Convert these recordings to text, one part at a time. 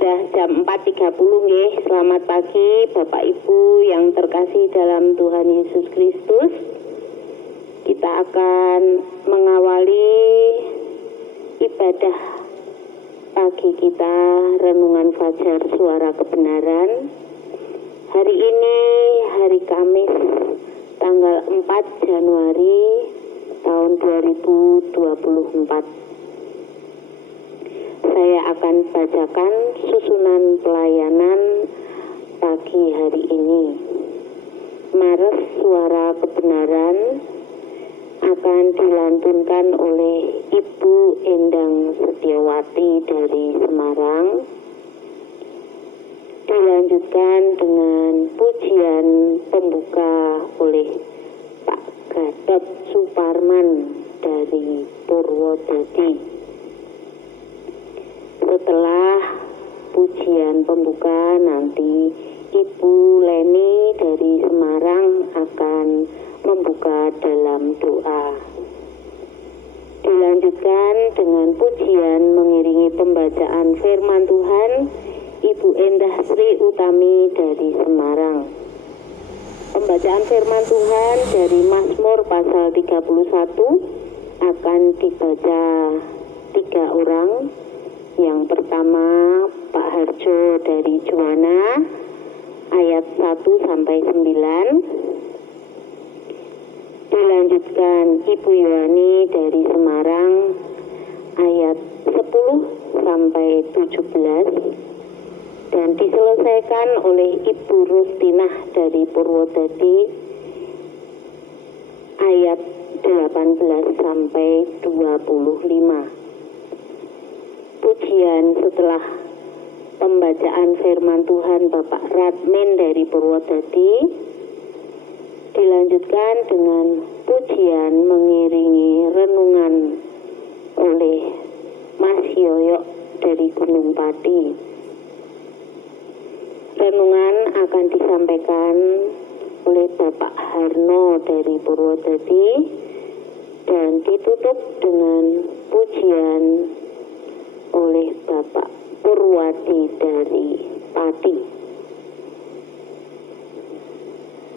Sudah jam 4.30 nggih. Selamat pagi Bapak Ibu yang terkasih dalam Tuhan Yesus Kristus. Kita akan mengawali ibadah pagi kita, renungan fajar suara kebenaran. Hari ini hari Kamis tanggal 4 Januari tahun 2024. Saya akan bacakan susunan pelayanan pagi hari ini. Mares Suara Kebenaran akan dilantunkan oleh Ibu Endang Setiawati dari Semarang. Dilanjutkan dengan pujian pembuka oleh Pak Gatot Suparman dari Purwodadi. Setelah pujian pembuka, nanti Ibu Leni dari Semarang akan membuka dalam doa. Dilanjutkan dengan pujian mengiringi pembacaan firman Tuhan Ibu Endah Sri Utami dari Semarang. Pembacaan firman Tuhan dari Mazmur pasal 31 akan dibaca 3 orang. Yang pertama Pak Harjo dari Juwana ayat 1 sampai 9. Dilanjutkan Ibu Yohani dari Semarang ayat 10 sampai 17. Dan diselesaikan oleh Ibu Rustinah dari Purwodadi ayat 18 sampai 25. Pujian setelah pembacaan firman Tuhan Bapak Radmin dari Purwodadi dilanjutkan dengan pujian mengiringi renungan oleh Mas Yoyo dari Gunung Pati. Renungan akan disampaikan oleh Bapak Harno dari Purwodadi dan ditutup dengan pujian oleh Bapak Purwadi dari Pati.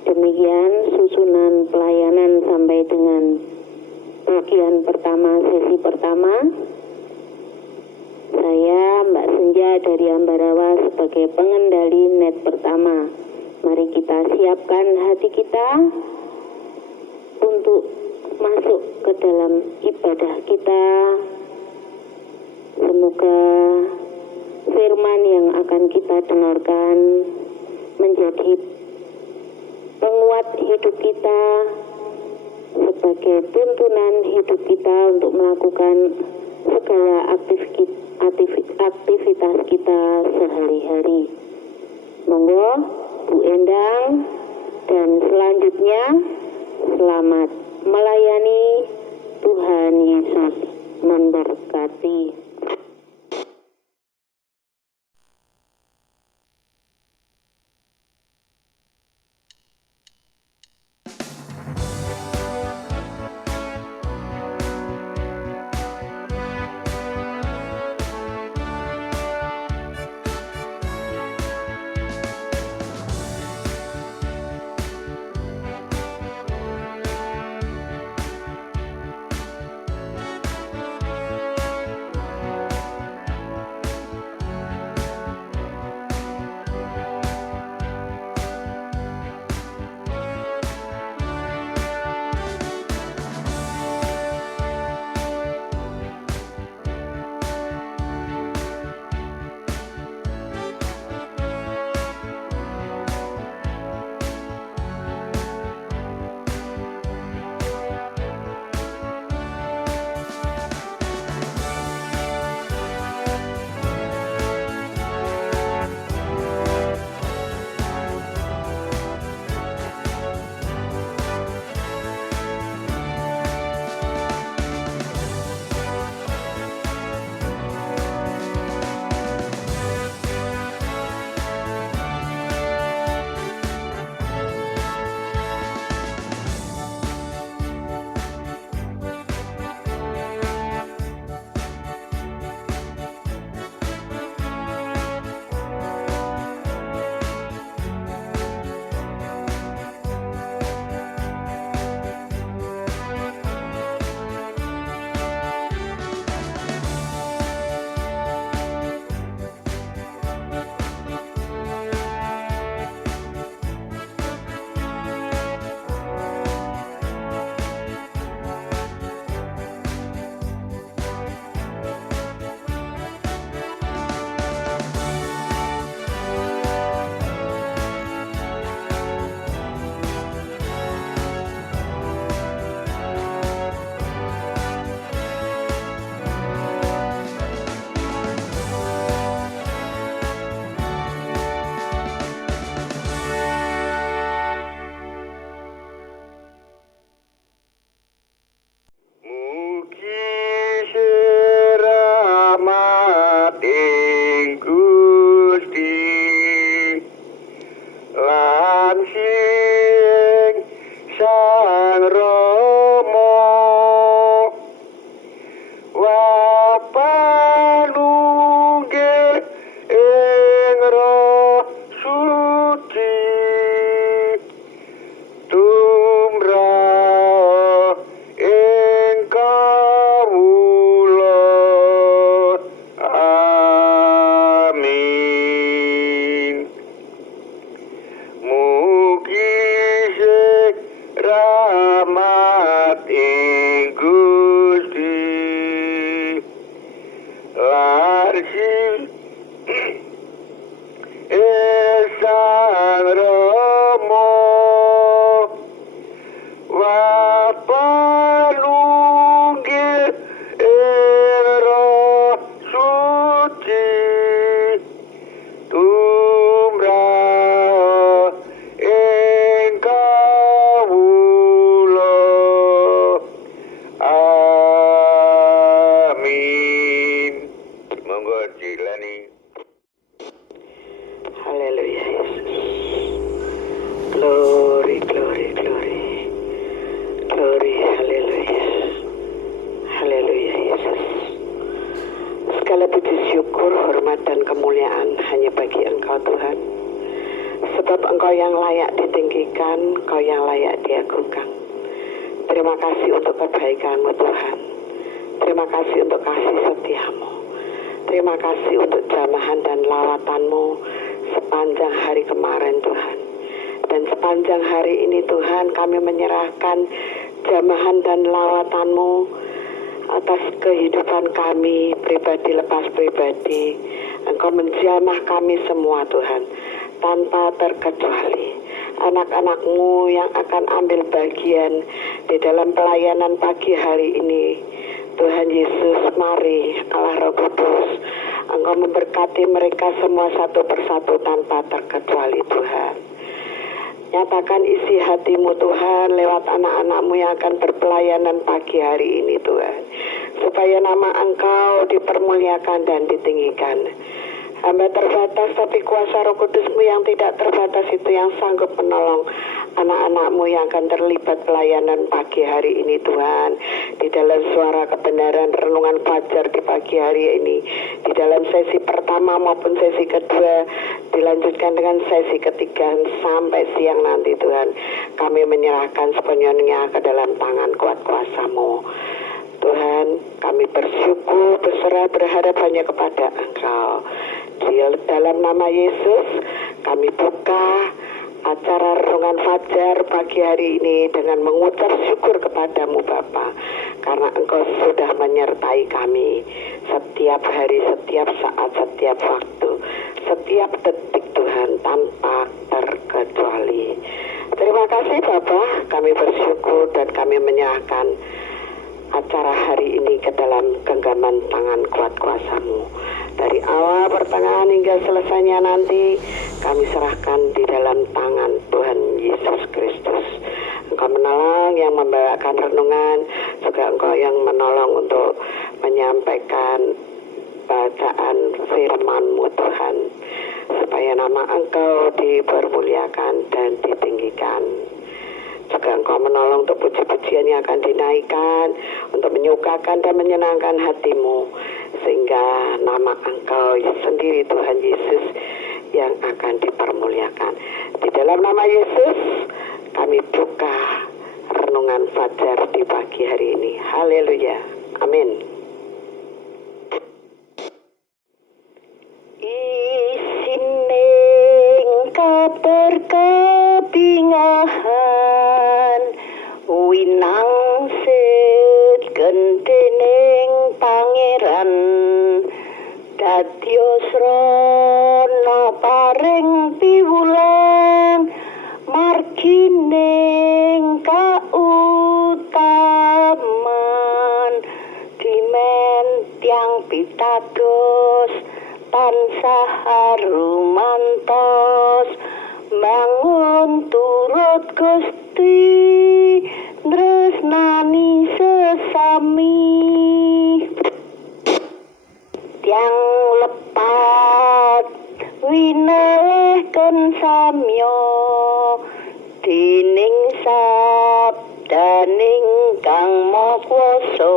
Demikian susunan pelayanan sampai dengan bagian pertama, sesi pertama. Saya Mbak Senja dari Ambarawa sebagai pengendali net pertama. Mari kita siapkan hati kita untuk masuk ke dalam ibadah kita. Semoga firman yang akan kita dengarkan menjadi penguat hidup kita sebagai tuntunan hidup kita untuk melakukan segala aktivitas kita sehari-hari. Monggo Bu Endang, dan selanjutnya selamat melayani. Tuhan Yesus memberkati. Segala puji syukur, hormat dan kemuliaan hanya bagi Engkau Tuhan. Sebab Engkau yang layak ditinggikan, Engkau yang layak diagungkan. Terima kasih untuk kebaikan-Mu Tuhan. Terima kasih untuk kasih setia-Mu. Terima kasih untuk jamahan dan lawatan-Mu sepanjang hari kemarin Tuhan. Dan sepanjang hari ini Tuhan kami menyerahkan jamahan dan lawatan-Mu atas kehidupan kami pribadi lepas pribadi. Engkau menjamah kami semua Tuhan tanpa terkecuali. Anak-anak-Mu yang akan ambil bagian di dalam pelayanan pagi hari ini, Tuhan Yesus, mari Allah Roh Kudus, Engkau memberkati mereka semua satu persatu tanpa terkecuali Tuhan. Nyatakan isi hati-Mu Tuhan lewat anak-anak-Mu yang akan berpelayanan pagi hari ini Tuhan. Supaya nama Engkau dipermuliakan dan ditinggikan. Hamba terbatas tapi kuasa Roh Kudus-Mu yang tidak terbatas itu yang sanggup menolong anak-anak-Mu yang akan terlibat pelayanan pagi hari ini Tuhan. Di dalam suara kebenaran renungan fajar di pagi hari ini. Di dalam sesi pertama maupun sesi kedua. Dilanjutkan dengan sesi ketiga sampai siang nanti Tuhan. Kami menyerahkan sepenuhnya ke dalam tangan kuat kuasa-Mu. Tuhan, kami bersyukur, berserah, berharap hanya kepada Engkau. Di dalam nama Yesus, kami buka acara renungan fajar pagi hari ini dengan mengucap syukur kepadamu Bapa, karena Engkau sudah menyertai kami setiap hari, setiap saat, setiap waktu, setiap detik Tuhan tanpa terkecuali. Terima kasih Bapa, kami bersyukur dan kami menyerahkan acara hari ini ke dalam genggaman tangan kuat kuasa-Mu. Dari awal, pertengahan hingga selesainya nanti kami serahkan di dalam tangan Tuhan Yesus Kristus. Engkau menolong yang membawakan renungan, juga Engkau yang menolong untuk menyampaikan bacaan firman-Mu Tuhan, supaya nama Engkau dipermuliakan dan ditinggikan. Juga Engkau menolong untuk puji-pujian yang akan dinaikkan, untuk menyukakan dan menyenangkan hati-Mu, sehingga nama Engkau sendiri Tuhan Yesus yang akan dipermuliakan. Di dalam nama Yesus kami buka renungan fajar di pagi hari ini. Haleluya. Amin. Isining kabar kabingahan winangsit gentening pangeran dadya srana paring piwulang margining kautaman dimen tiang pitados tansah harumantos bangun turut Gusti tresnani sesami tiang lepat winelehken samya dening sabdaning Kang Maha Kuwasa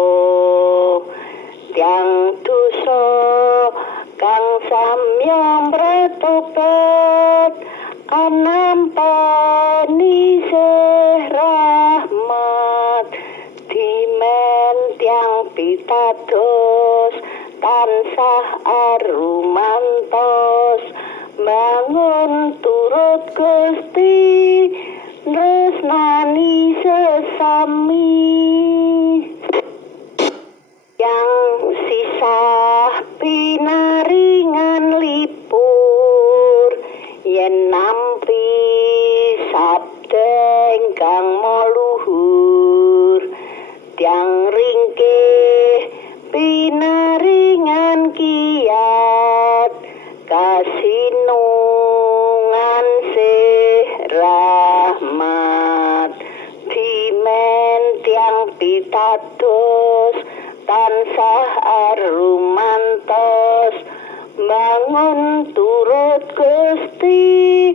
tiang dosa kang samya mretobat anampani rahmat dimen tiang pitados tansah arumantos bangun turut Gusti tresnani sesami yang sisah pinaringan lipur yen nampi sabda ingkang maluhur tiang ringkih pinaringan kiat kasinungan rahmat dimen tiang pitados tansah arumantos bangun turut Gusti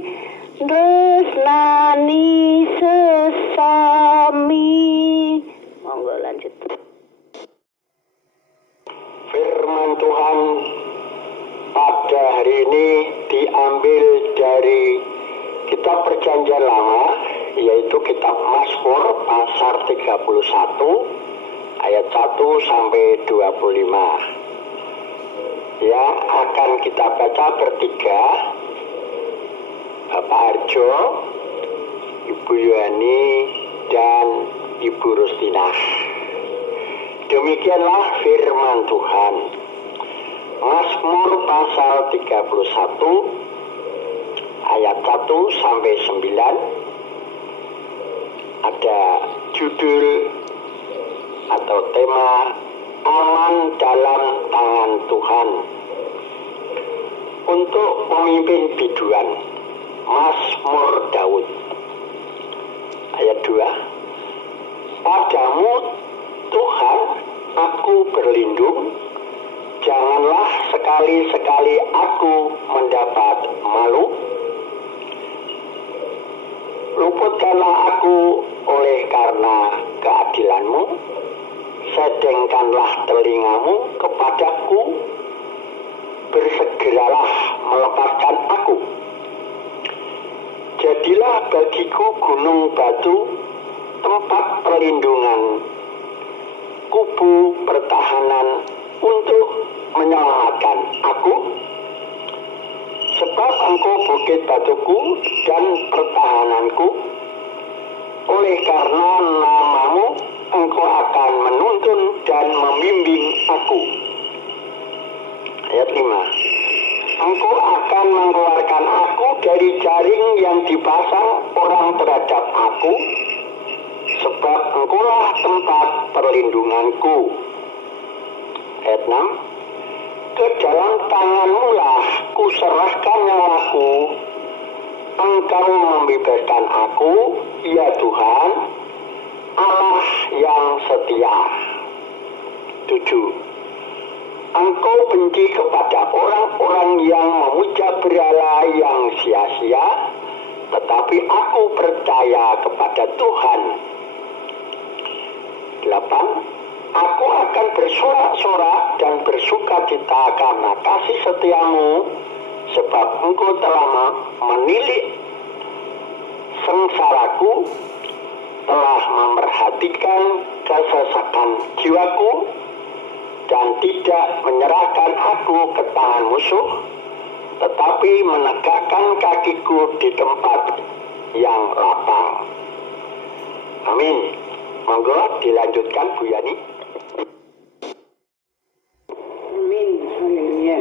tresnani sesami. Monggo lanjut. Firman Tuhan Tuhan pada hari ini diambil dari kitab Perjanjian Lama, yaitu kitab Mazmur pasal 31 ayat 1 sampai 25. Yang akan kita baca bertiga, Bapak Arjo, Ibu Yuhani, dan Ibu Rustina. Demikianlah firman Tuhan. Mazmur pasal 31 ayat 1 sampai 9 ada judul atau tema aman dalam tangan Tuhan. Untuk pemimpin biduan, Mazmur Daud. Ayat 2. Padamu Tuhan aku berlindung, janganlah sekali-sekali aku mendapat malu. Luputkanlah aku oleh karena keadilanmu, sedengkanlah telingamu kepadaku, bersegeralah melepaskan aku. Jadilah bagiku gunung batu, tempat perlindungan, kubu pertahanan untuk menyelamatkan aku. Sebab engkau bukit batuku dan pertahananku, oleh karena namamu engkau akan menuntun dan membimbing aku. Ayat 5. Engkau akan mengeluarkan aku dari jaring yang dipasang orang terhadap aku, sebab engkaulah tempat perlindunganku. Ayat 6. Ke dalam tanganmu lah kuserahkan nyawaku, engkau membebaskan aku, ya Tuhan, Allah yang setia. 7. Engkau benci kepada orang-orang yang memuja berhala yang sia-sia, tetapi aku percaya kepada Tuhan. 8. Aku akan bersorak-sorak dan bersukacita karena kasih setiamu, sebab engkau telah menilik sengsaraku, telah memperhatikan kesesakan jiwaku, dan tidak menyerahkan aku ke tangan musuh, tetapi menegakkan kakiku di tempat yang lapang. Amin. Monggo dilanjutkan Bu Yani. Amin. Haleluya.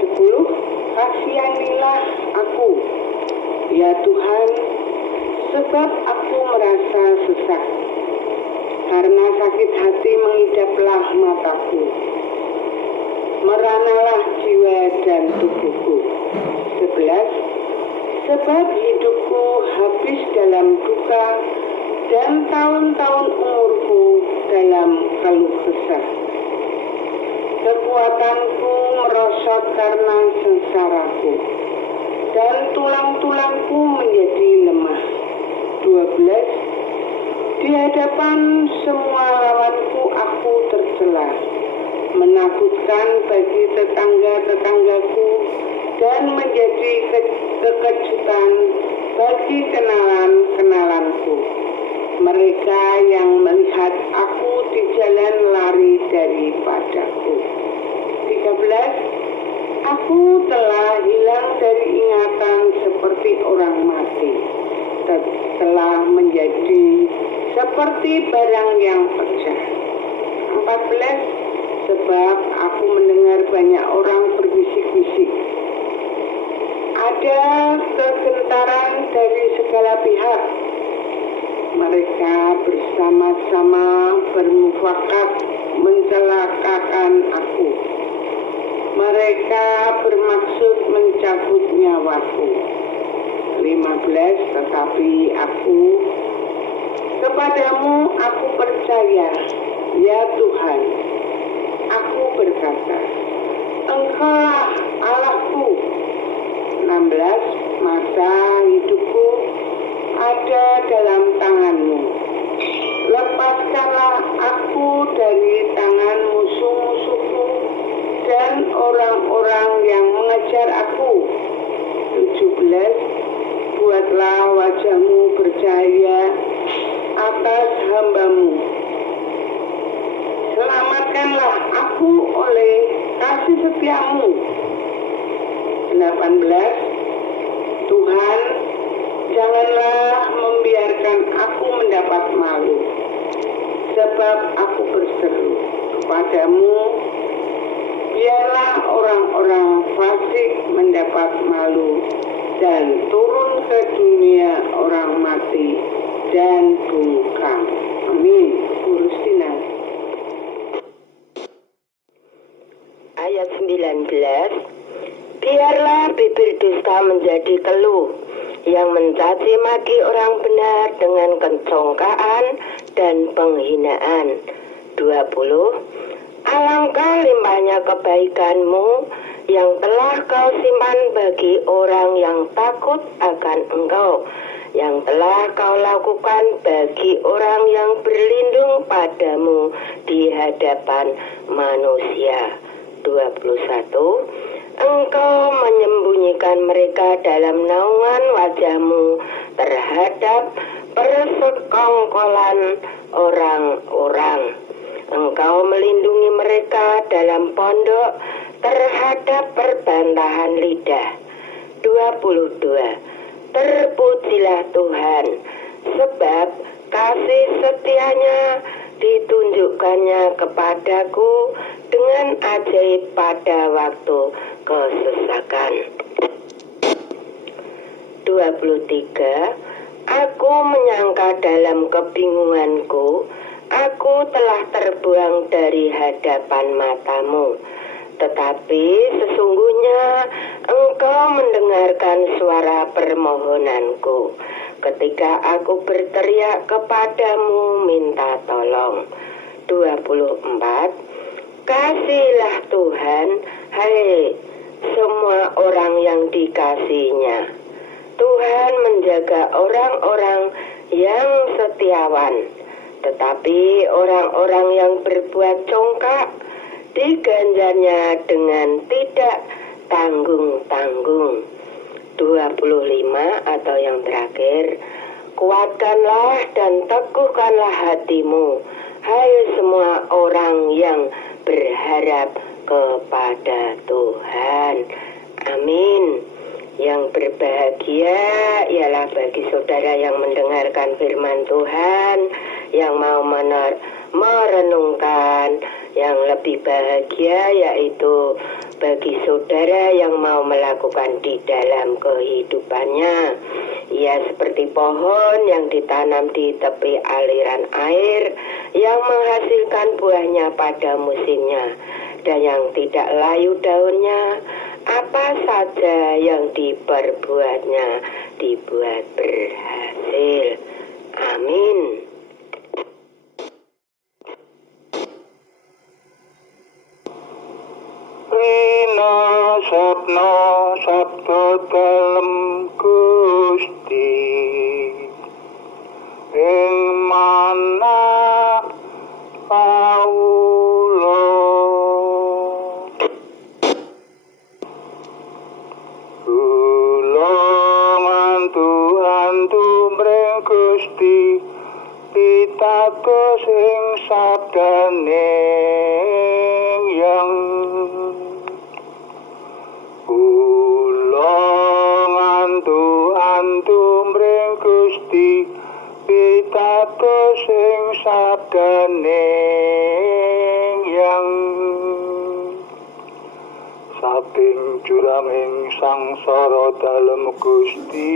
10. Kasihanilah aku, ya Tuhan, sebab aku merasa sesak. Karena sakit hati mengidaplah mataku. Meranalah jiwa dan tubuhku. 11. Sebab hidupku habis dalam duka, dan tahun-tahun umurku dalam keluh kesah. Kekuatanku merosot karena sengsaraku, dan tulang-tulangku menjadi lemah. 12. Di hadapan semua lawanku aku tercela, menakutkan bagi tetangga-tetanggaku, dan menjadi kekejutan bagi kenalan-kenalanku. Mereka yang melihat aku di jalan lari daripadaku. 13. Aku telah hilang dari ingatan seperti orang mati, telah menjadi seperti barang yang pecah. 14. Sebab aku mendengar banyak orang berbisik-bisik. Ada kegentaran dari segala pihak. Mereka bersama-sama bermufakat mencelakakan aku. Mereka bermaksud mencabut nyawaku. 15. Tetapi aku, kepadamu aku percaya, ya Tuhan. Aku berkata, Engkaulah Allahku. 16. Masa hidupku ada dalam tangan-Mu. Lepaskanlah aku dari tangan musuh-musuhku bahaya atas hamba-Mu. Selamatkanlah aku oleh kasih setia-Mu. 18. Tuhan, janganlah membiarkan aku mendapat malu, sebab aku berseru kepadamu, biarlah orang-orang fasik mendapat malu dan turun ke dunia orang mati dan bungkam. Amin. Bu Rustina. Ayat 19. Biarlah bibir dusta menjadi keluh, yang mencaci maki orang benar dengan kencongkaan dan penghinaan. 20. Alangkah limpahnya kebaikan-Mu yang telah Kau simpan bagi orang yang takut akan Engkau, yang telah Kau lakukan bagi orang yang berlindung padamu di hadapan manusia. 21. Engkau menyembunyikan mereka dalam naungan wajah-Mu terhadap persekongkolan orang-orang. Engkau melindungi mereka dalam pondok terhadap perbantahan lidah. 22. Terpujilah Tuhan, sebab kasih setianya ditunjukkannya kepadaku dengan ajaib pada waktu kesesakan. 23. Aku menyangka dalam kebingunganku, aku telah terbuang dari hadapan mata-Mu. Tetapi sesungguhnya Engkau mendengarkan suara permohonanku ketika aku berteriak kepadamu minta tolong. 24. Kasihilah Tuhan, hai semua orang yang dikasihinya. Tuhan menjaga orang-orang yang setiawan, tetapi orang-orang yang berbuat congkak diganjarnya dengan tidak tanggung-tanggung. 25 atau yang terakhir, kuatkanlah dan teguhkanlah hatimu, hai semua orang yang berharap kepada Tuhan. Amin. Yang berbahagia ialah bagi saudara yang mendengarkan firman Tuhan, yang mau merenungkan. Yang lebih bahagia yaitu bagi saudara yang mau melakukan di dalam kehidupannya. Ia seperti pohon yang ditanam di tepi aliran air, yang menghasilkan buahnya pada musimnya, dan yang tidak layu daunnya. Apa saja yang diperbuatnya dibuat berhasil. Amin. Rina sapno sabdo dalem Gusti, ing mana Paulo antu mring Gusti pitados ing sabdane yang antu mring Gusti pitados ing sabdane yang saking juranging sangsara dalem Gusti,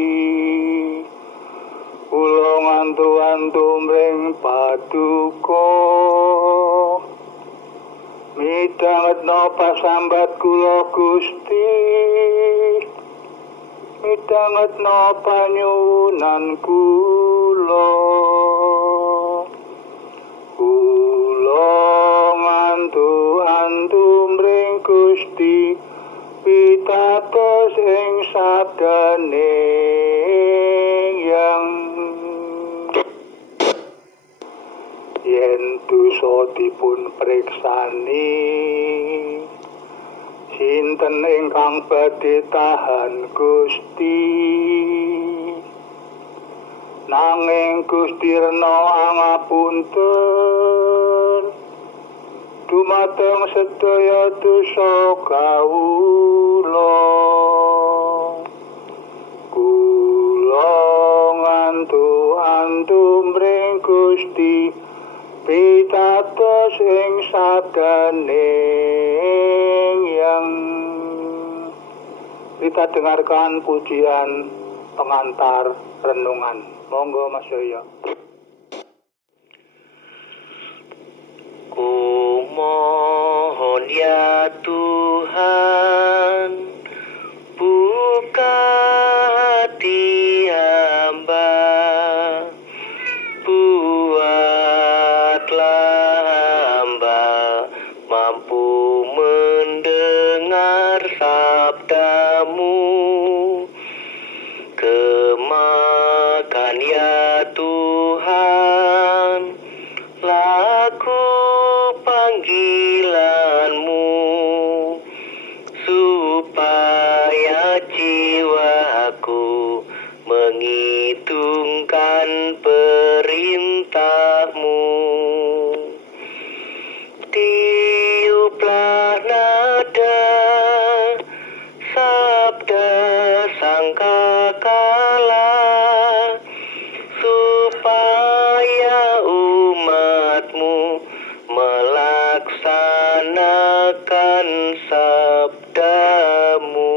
kula ngantu-antu mring paduka, midhangetna pasambat kula Gusti, midhangetna panyuwunan kula ngantu-antu mring Gusti pitados ing sabdane yang yen dosa dipun priksani, sinten ingkang badhe tahan Gusti, nanging Gusti Rena angapunten dumateng sedaya dosa kawula. Kula ngantu-antu mring Gusti pitados ing sabdaning yang kita dengarkan pujian pengantar renungan. Monggo Mas Yoyo. Kumohon ya Tuhan, buka hati hamba, buatlah hamba mampu mendengar sabdamu. Kemakan ya Tuhan laku panggilanmu, supaya jiwaku mengitungkan perintahmu. Tiuplah nada sabda sangkakala, supaya umatmu melaksanakan sabdamu.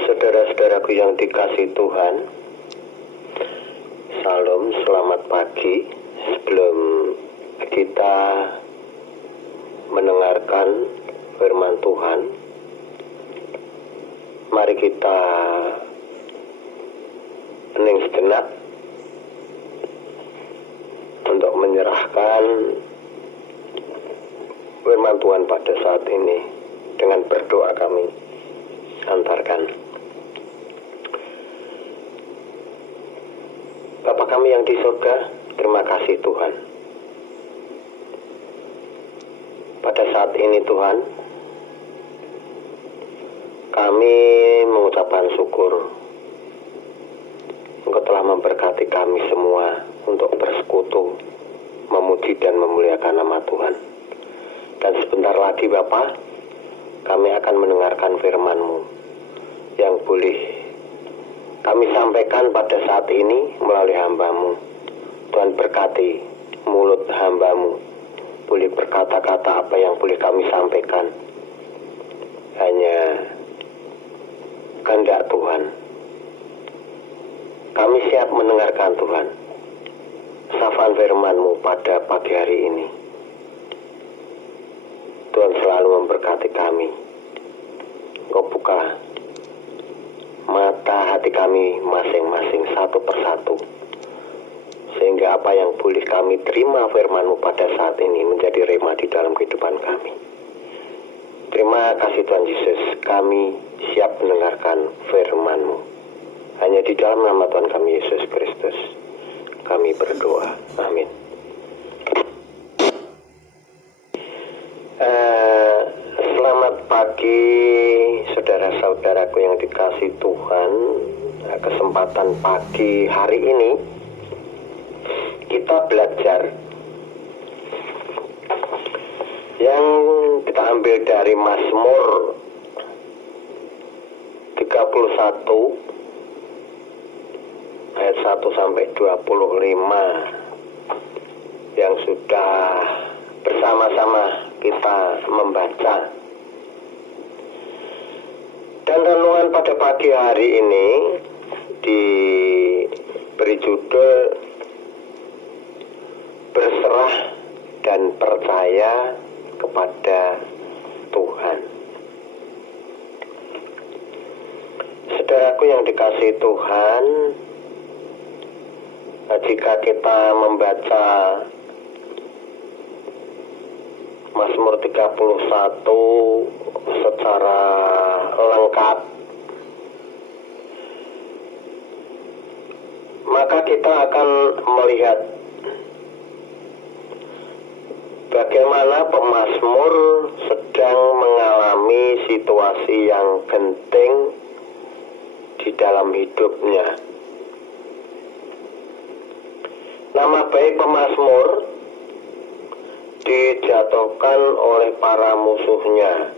Saudara-saudaraku yang dikasihi Tuhan, Salam, selamat pagi. Sebelum kita mendengarkan firman Tuhan, mari kita hening sejenak untuk menyerahkan firman Tuhan pada saat ini. Dengan berdoa kami antarkan. Bapa kami yang di surga, terima kasih Tuhan. Pada saat ini Tuhan, kami mengucapkan syukur Engkau telah memberkati kami semua untuk bersekutu, memuji dan memuliakan nama Tuhan. Dan sebentar lagi Bapa, kami akan mendengarkan firman-Mu yang boleh kami sampaikan pada saat ini melalui hamba-Mu. Tuhan berkati mulut hamba-Mu, boleh berkata-kata apa yang boleh kami sampaikan. Hanya kehendak Tuhan. Kami siap mendengarkan Tuhan sapaan firman-Mu pada pagi hari ini. Tuhan selalu memberkati kami. Engkau buka mata hati kami masing-masing satu persatu, sehingga apa yang boleh kami terima firman-Mu pada saat ini menjadi rema di dalam kehidupan kami. Terima kasih Tuhan Yesus, kami siap mendengarkan firman-Mu. Hanya di dalam nama Tuhan kami Yesus Kristus kami berdoa. Amin. Selamat pagi saudara-saudaraku yang dikasihi Tuhan. Kesempatan pagi hari ini kita belajar yang kita ambil dari Mazmur 31 ayat 1 sampai 25 yang sudah bersama-sama kita membaca. Dan renungan pada pagi hari ini diberi judul Berserah dan Percaya kepada Tuhan. Saudaraku yang dikasihi Tuhan, jika kita membaca Mazmur 31 secara lengkap, maka kita akan melihat bagaimana pemazmur sedang mengalami situasi yang genting di dalam hidupnya. Nama baik pemazmur dijatuhkan oleh para musuhnya.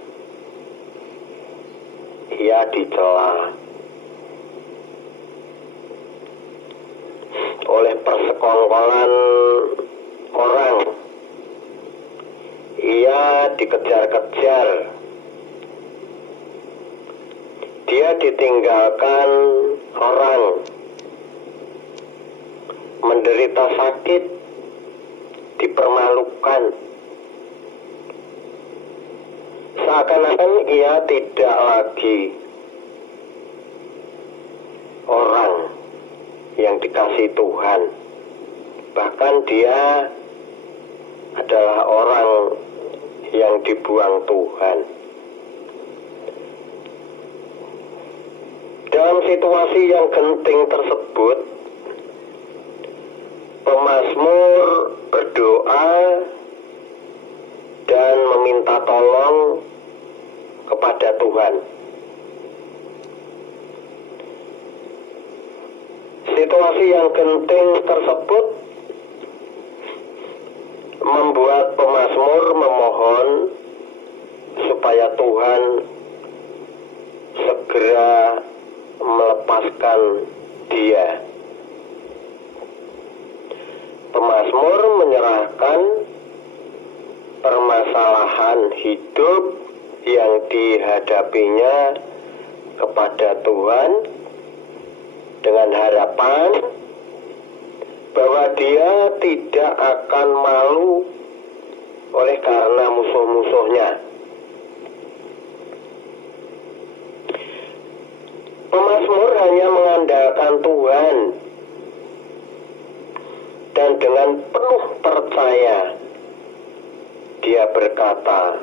Ia dicela oleh persekongkolan orang. Ia dikejar-kejar. Dia ditinggalkan orang, menderita sakit, dipermalukan. Seakan-akan ia tidak lagi orang yang dikasihi Tuhan. Bahkan dia adalah orang yang dibuang Tuhan. Dalam situasi yang genting tersebut, pemazmur berdoa dan meminta tolong kepada Tuhan. Situasi yang genting tersebut membuat pemazmur memohon supaya Tuhan segera melepaskan dia. Pemazmur menyerahkan permasalahan hidup yang dihadapinya kepada Tuhan dengan harapan bahwa dia tidak akan malu oleh karena musuh-musuhnya. Pemazmur hanya mengandalkan Tuhan dan dengan penuh percaya dia berkata,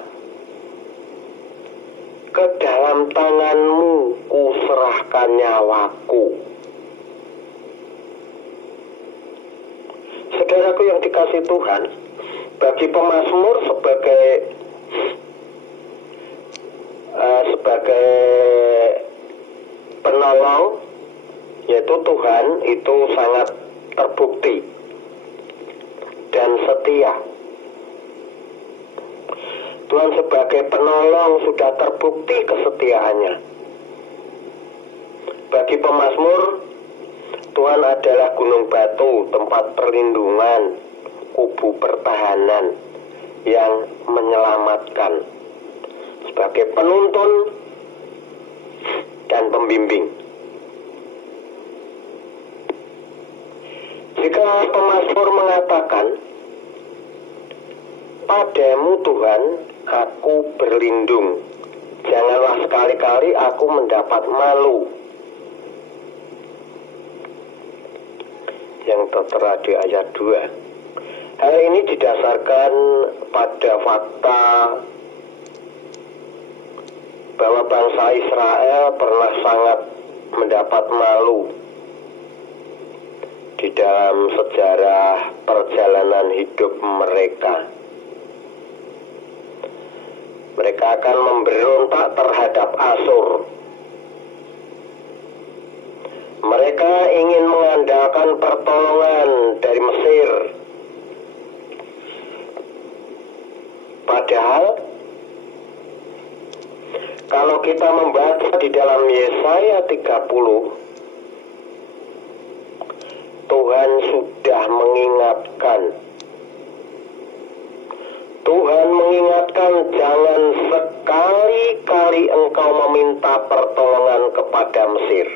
"Ke dalam tangan-Mu kuserahkan nyawaku." Saudaraku yang dikasihi Tuhan, bagi pemazmur sebagai penolong, yaitu Tuhan, itu sangat terbukti dan setia. Tuhan sebagai penolong sudah terbukti kesetiaannya. Bagi pemazmur, Tuhan adalah gunung batu, tempat perlindungan, kubu pertahanan yang menyelamatkan, sebagai penuntun dan pembimbing. Jika pemazmur mengatakan, "Padamu Tuhan, aku berlindung, janganlah sekali-kali aku mendapat malu," yang tertera di ayat 2. Hal ini didasarkan pada fakta bahwa bangsa Israel pernah sangat mendapat malu di dalam sejarah perjalanan hidup mereka. Mereka akan memberontak terhadap Asyur. Mereka ingin mengandalkan pertolongan dari Mesir. Padahal kalau kita membaca di dalam Yesaya 30, Tuhan sudah mengingatkan. Tuhan mengingatkan, jangan sekali-kali engkau meminta pertolongan kepada Mesir.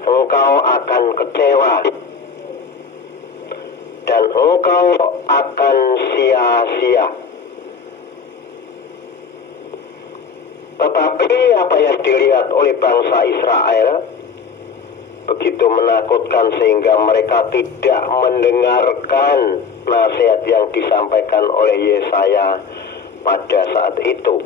Engkau akan kecewa dan engkau akan sia-sia. Tetapi apa yang dilihat oleh bangsa Israel begitu menakutkan sehingga mereka tidak mendengarkan nasihat yang disampaikan oleh Yesaya pada saat itu.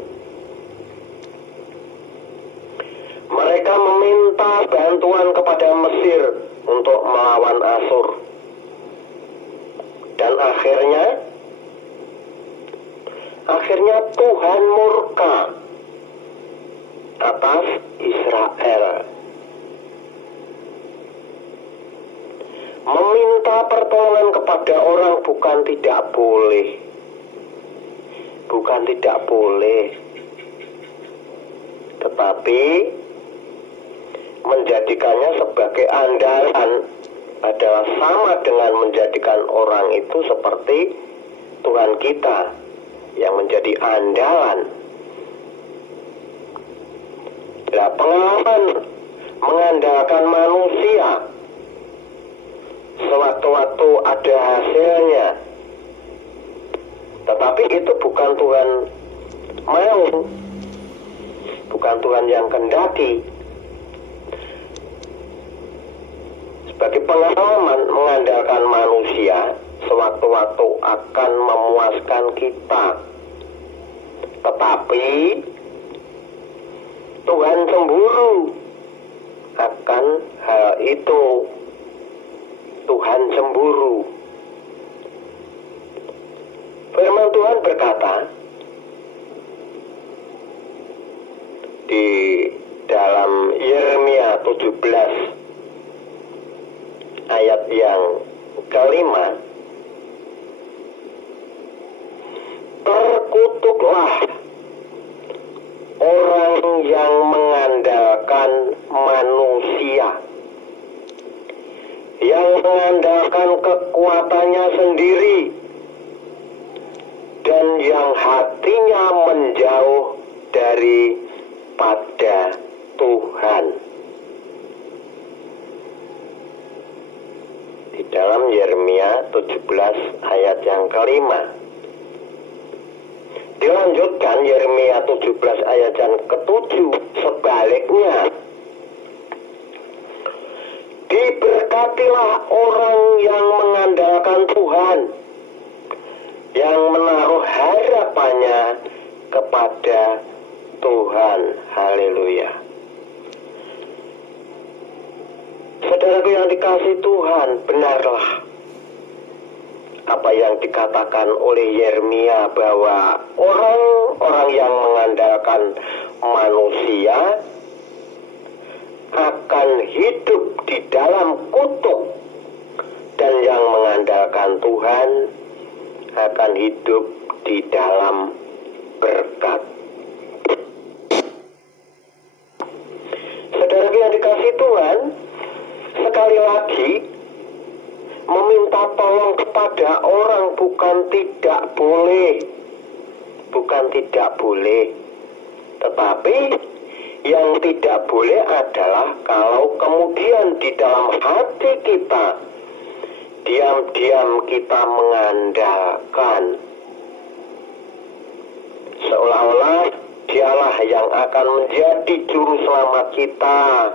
Mereka meminta bantuan kepada Mesir untuk melawan Asyur. Dan akhirnya Tuhan murka atas Israel, meminta pertolongan kepada orang bukan tidak boleh, tetapi menjadikannya sebagai andalan adalah sama dengan menjadikan orang itu seperti Tuhan kita yang menjadi andalan. Nah, pengalaman mengandalkan manusia sewaktu-waktu ada hasilnya, tetapi itu bukan Tuhan mau, bukan Tuhan yang kehendaki. Sebagai pengalaman mengandalkan manusia sewaktu-waktu akan memuaskan kita, tetapi Tuhan cemburu akan hal itu. Tuhan cemburu. Firman Tuhan berkata di dalam Yeremia 17 ayat yang kelima, terkutuklah orang yang mengandalkan manusia, yang mengandalkan kekuatannya sendiri, dan yang hatinya menjauh daripada Tuhan. Di dalam Yeremia 17 ayat yang kelima. Dilanjutkan Yeremia 17 ayat yang ketujuh, sebaliknya, diberkatilah orang yang mengandalkan Tuhan, yang menaruh harapannya kepada Tuhan. Haleluya. Saudaraku yang dikasihi Tuhan, benarlah apa yang dikatakan oleh Yeremia bahwa orang-orang yang mengandalkan manusia akan hidup di dalam kutuk, dan yang mengandalkan Tuhan akan hidup di dalam berkat. Saudaraku yang dikasihi Tuhan, sekali lagi meminta tolong kepada orang bukan tidak boleh, tetapi yang tidak boleh adalah kalau kemudian di dalam hati kita diam-diam kita mengandalkan, seolah-olah Dialah yang akan menjadi juru selamat kita,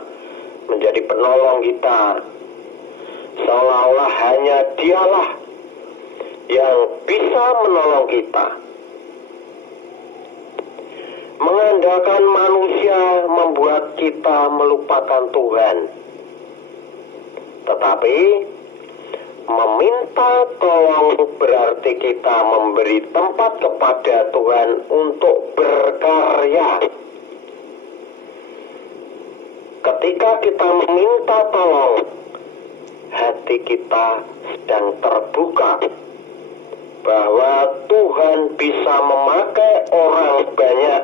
menjadi penolong kita, seolah-olah hanya Dialah yang bisa menolong kita. Mengandalkan manusia membuat kita melupakan Tuhan, tetapi meminta tolong berarti kita memberi tempat kepada Tuhan untuk berkarya. Ketika kita meminta tolong, hati kita sedang terbuka bahwa Tuhan bisa memakai orang banyak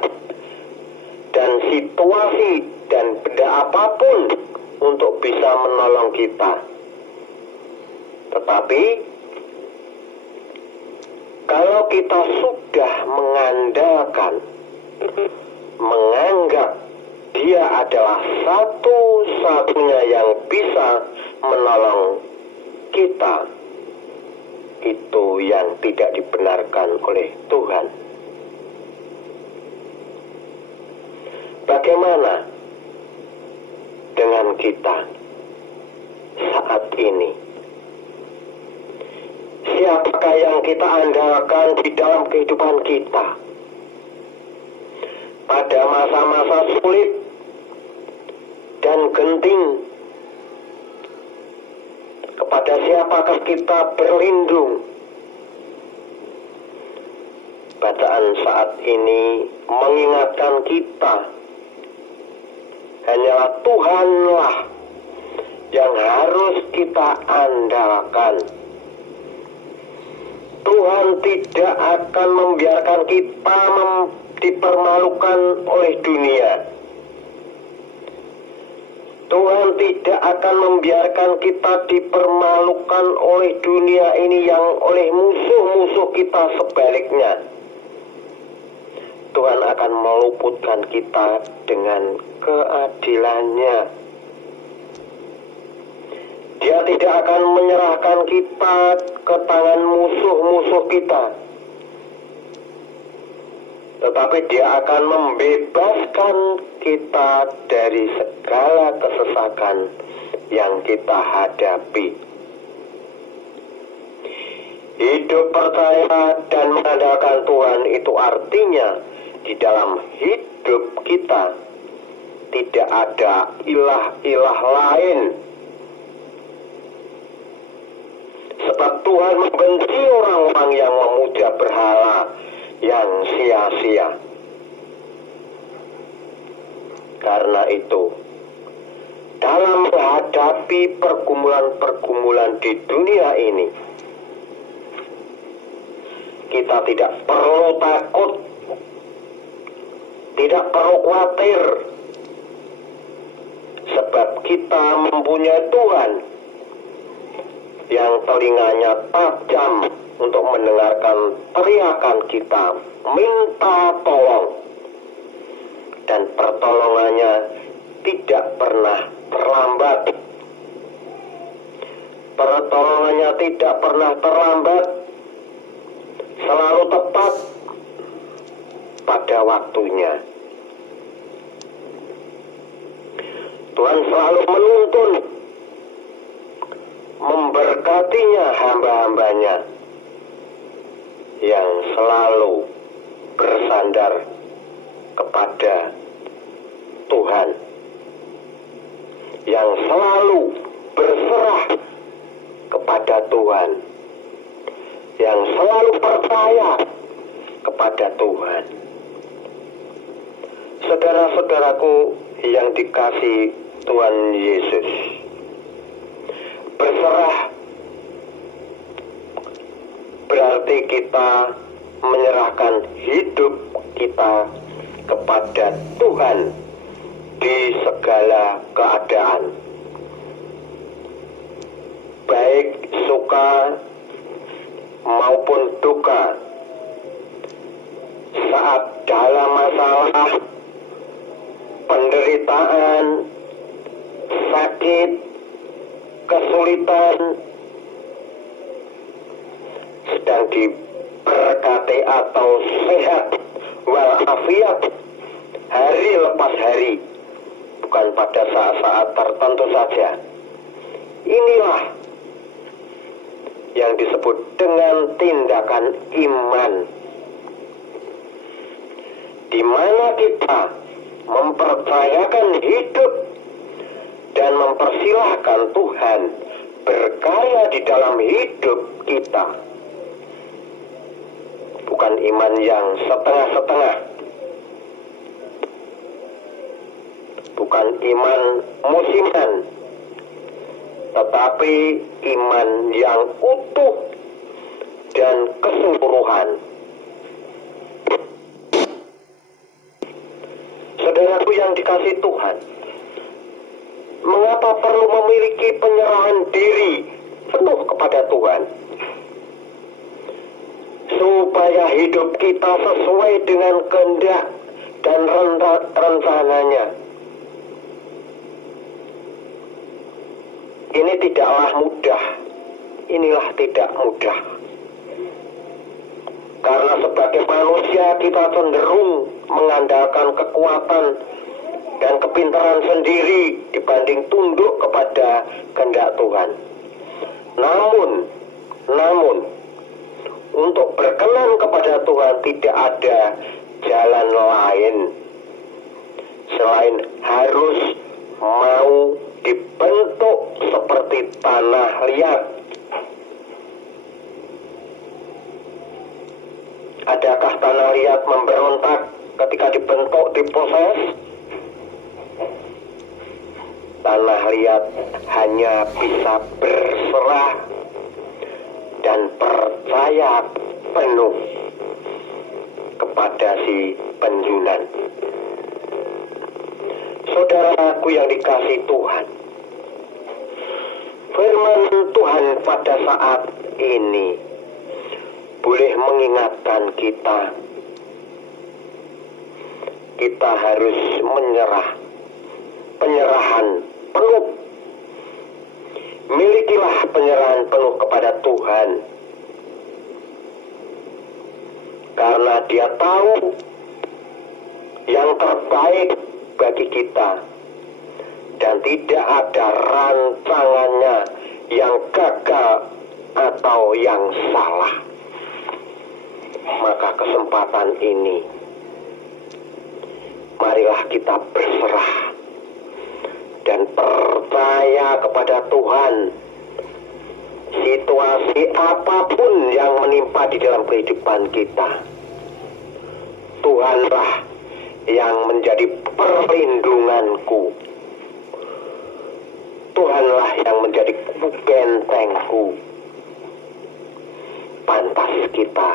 dan situasi dan benda apapun untuk bisa menolong kita. Tetapi kalau kita sudah mengandalkan, menganggap Dia adalah satu-satunya yang bisa menolong kita, itu yang tidak dibenarkan oleh Tuhan. Bagaimana dengan kita saat ini? Siapakah yang kita andalkan di dalam kehidupan kita? Pada masa-masa sulit dan genting, kepada siapakah kita berlindung? Bacaan saat ini mengingatkan kita hanyalah Tuhanlah yang harus kita andalkan. Tuhan tidak akan membiarkan kita dipermalukan oleh dunia. Tuhan tidak akan membiarkan kita dipermalukan oleh dunia ini yang oleh musuh-musuh kita sebaliknya. Tuhan akan meluputkan kita dengan keadilannya. Dia tidak akan menyerahkan kita ke tangan musuh-musuh kita, tetapi Dia akan membebaskan kita dari segala kesesakan yang kita hadapi. Hidup percaya dan mengandalkan Tuhan itu artinya di dalam hidup kita tidak ada ilah-ilah lain. Sebab Tuhan membenci orang-orang yang memuja berhala yang sia-sia. Karena itu, dalam menghadapi pergumulan-pergumulan di dunia ini, kita tidak perlu takut, tidak perlu khawatir, sebab kita mempunyai Tuhan yang telinganya tajam untuk mendengarkan teriakan kita, minta tolong, dan pertolongannya tidak pernah terlambat. Pertolongannya tidak pernah terlambat, selalu tepat pada waktunya. Tuhan selalu menuntun, memberkatinya hamba-hambanya yang selalu bersandar kepada Tuhan, yang selalu berserah kepada Tuhan, yang selalu percaya kepada Tuhan. Saudara-saudaraku yang dikasihi Tuhan Yesus, berserah berarti kita menyerahkan hidup kita kepada Tuhan di segala keadaan, baik suka maupun duka, saat dalam masalah, penderitaan, sakit, kesulitan, sedang diberkati atau sehat walafiat hari lepas hari, bukan pada saat-saat tertentu saja. Inilah yang disebut dengan tindakan iman, di mana kita mempercayakan hidup dan mempersilahkan Tuhan berkarya di dalam hidup kita. Bukan iman yang setengah-setengah, bukan iman musiman, tetapi iman yang utuh dan keseluruhan. Saudaraku yang dikasihi Tuhan, mengapa perlu memiliki penyerahan diri penuh kepada Tuhan? Supaya hidup kita sesuai dengan kehendak dan rencananya. Ini tidaklah mudah. Inilah tidak mudah. Karena sebagai manusia kita cenderung mengandalkan kekuatan dan kepintaran sendiri dibanding tunduk kepada kehendak Tuhan. Namun untuk berkenan kepada Tuhan tidak ada jalan lain selain harus mau dibentuk seperti tanah liat. Ada Adakah tanah liat memberontak ketika dibentuk, diproses? Tanah liat hanya bisa berserah dan percaya penuh kepada si penjunan. Saudaraku yang dikasihi Tuhan, firman Tuhan pada saat ini boleh mengingatkan kita harus penyerahan penuh. Milikilah penyerahan penuh kepada Tuhan, karena Dia tahu yang terbaik bagi kita, dan tidak ada rancangannya yang gagal atau yang salah. Maka kesempatan ini, marilah kita berserah dan percaya kepada Tuhan. Situasi apapun yang menimpa di dalam kehidupan kita, Tuhanlah yang menjadi perlindunganku. Tuhanlah yang menjadi bentengku. Pantas kita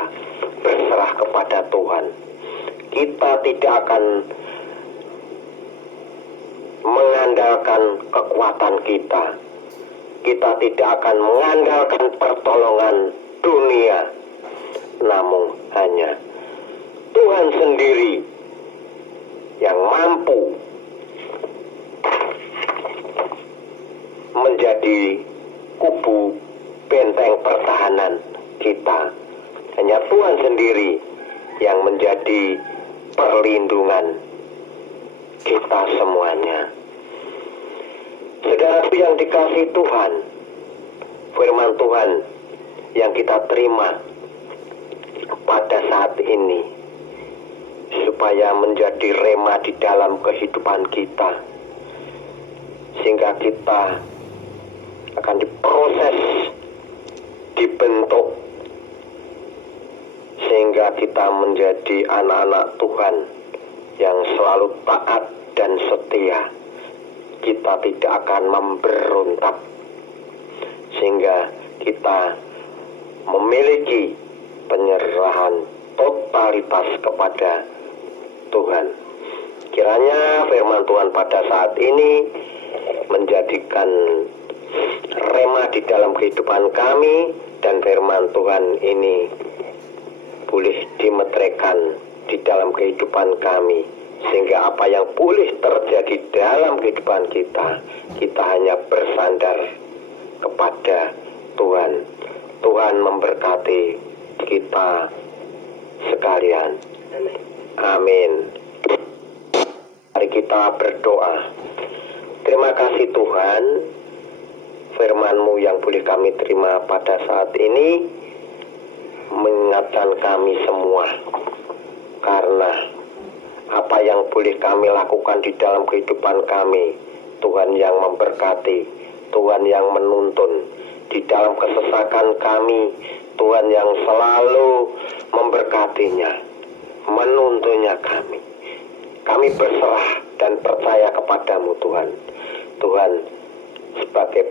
berserah kepada Tuhan. Kita tidak akan mengandalkan kekuatan kita. Kita tidak akan mengandalkan pertolongan dunia. Namun hanya Tuhan sendiri yang mampu menjadi kubu benteng pertahanan kita. Hanya Tuhan sendiri yang menjadi perlindungan kita semuanya. Saudaraku yang dikasihi Tuhan, firman Tuhan yang kita terima pada saat ini supaya menjadi rema di dalam kehidupan kita, sehingga kita akan diproses, dibentuk, sehingga kita menjadi anak-anak Tuhan yang selalu taat dan setia. Kita tidak akan memberontak, sehingga kita memiliki penyerahan totalitas kepada Tuhan. Kiranya firman Tuhan pada saat ini menjadikan rema di dalam kehidupan kami, dan firman Tuhan ini boleh dimetrekan di dalam kehidupan kami, sehingga apa yang boleh terjadi dalam kehidupan kita, kita hanya bersandar kepada Tuhan. Tuhan memberkati kita sekalian. Amin. Mari kita berdoa. Terima kasih Tuhan, firman-Mu yang boleh kami terima pada saat ini mengingatkan kami semua, karena apa yang boleh kami lakukan di dalam kehidupan kami, Tuhan yang memberkati, Tuhan yang menuntun. Di dalam kesesakan kami, Tuhan yang selalu memberkatinya, menuntunnya kami. Kami berserah dan percaya kepadamu Tuhan. Tuhan sebagai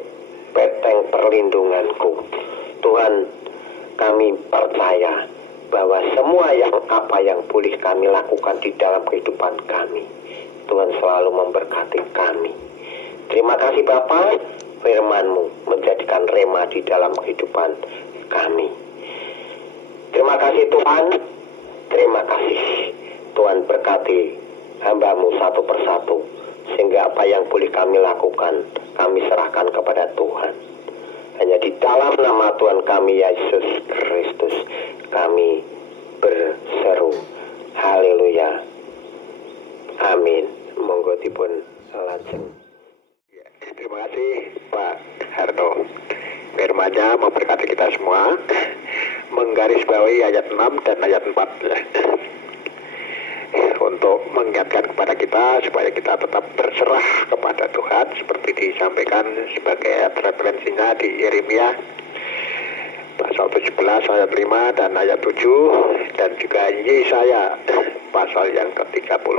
benteng perlindunganku. Tuhan, kami percaya bahwa semua apa yang boleh kami lakukan di dalam kehidupan kami, Tuhan selalu memberkati kami. Terima kasih Bapa, firman-Mu menjadikan rema di dalam kehidupan kami. Terima kasih Tuhan, terima kasih. Tuhan berkati hamba-Mu satu persatu, sehingga apa yang boleh kami lakukan, kami serahkan kepada Tuhan. Hanya di dalam nama Tuhan kami Yesus Kristus kami berseru. Haleluya. Amin. Monggo dipun lajeng. Terima kasih Pak Harto. Firman-Nya memberkati kita semua. Menggarisbawahi ayat 6 dan ayat 4 untuk mengingatkan kepada kita supaya kita tetap berserah kepada Tuhan, seperti disampaikan sebagai referensinya di Yeremia pasal 17 ayat 5 dan ayat 7, dan juga Yesaya pasal yang ke-30.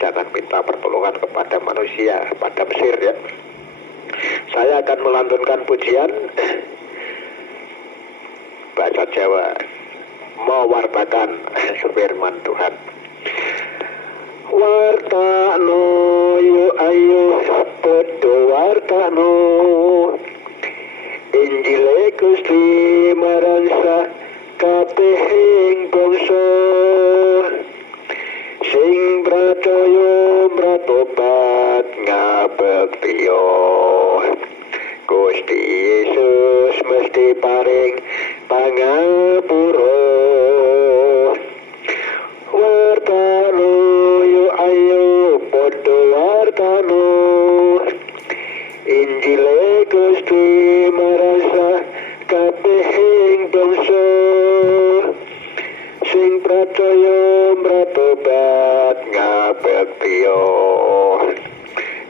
Jangan minta pertolongan kepada manusia, pada Mesir ya. Saya akan melantunkan pujian bahasa Jawa, mewartakan firman Tuhan. Wartano yu ayo podo wartano Injile Gusti marangsa kabehing bangsa sing pracaya mratobat ngabektiya Gusti Yesus mesti paring pangapura. Wartano yu ayo podo wartano Injile Gusti marasa kabehing bangsa sing pracaya mratobat ngabektiya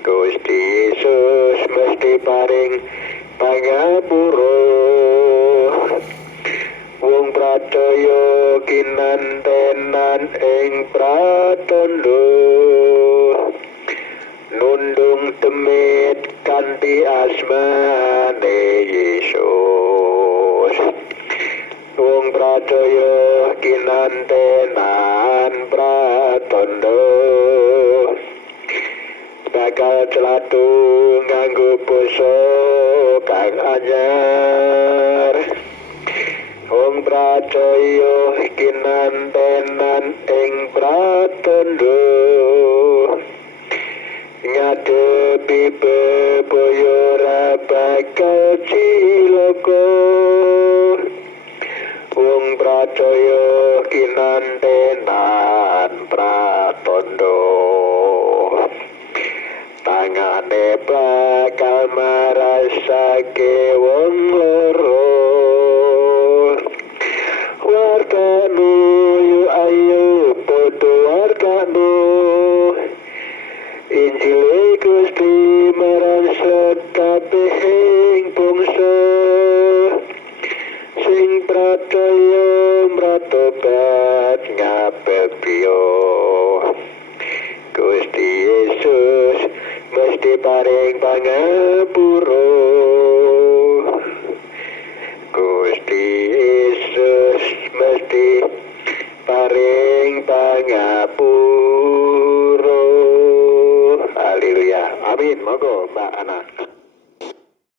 Gusti Yesus mesti paring pangapura. Wong pracaya kinantenan ing pratandha nundung demit kanthi asmane Yesus. Wong pracaya kinantenan pratandha bakal celatu nganggo basa kang anyar. Wong pracaya kinantenan ing pratandha ngadepi bebaya ora bakal cilaka. Wong pracaya kinantenan pratandha tangane bakal marasake wong loro. Wartano yu ayo podo wartano Injile Gusti marangsa kabehing bangsa sing pracaya mratobat ngabektiya Gusti Yesus mesti paring pangapura. Gusti Yesus mesti paring pangapura. Haleluya. Amin. Monggo Mbak Ana.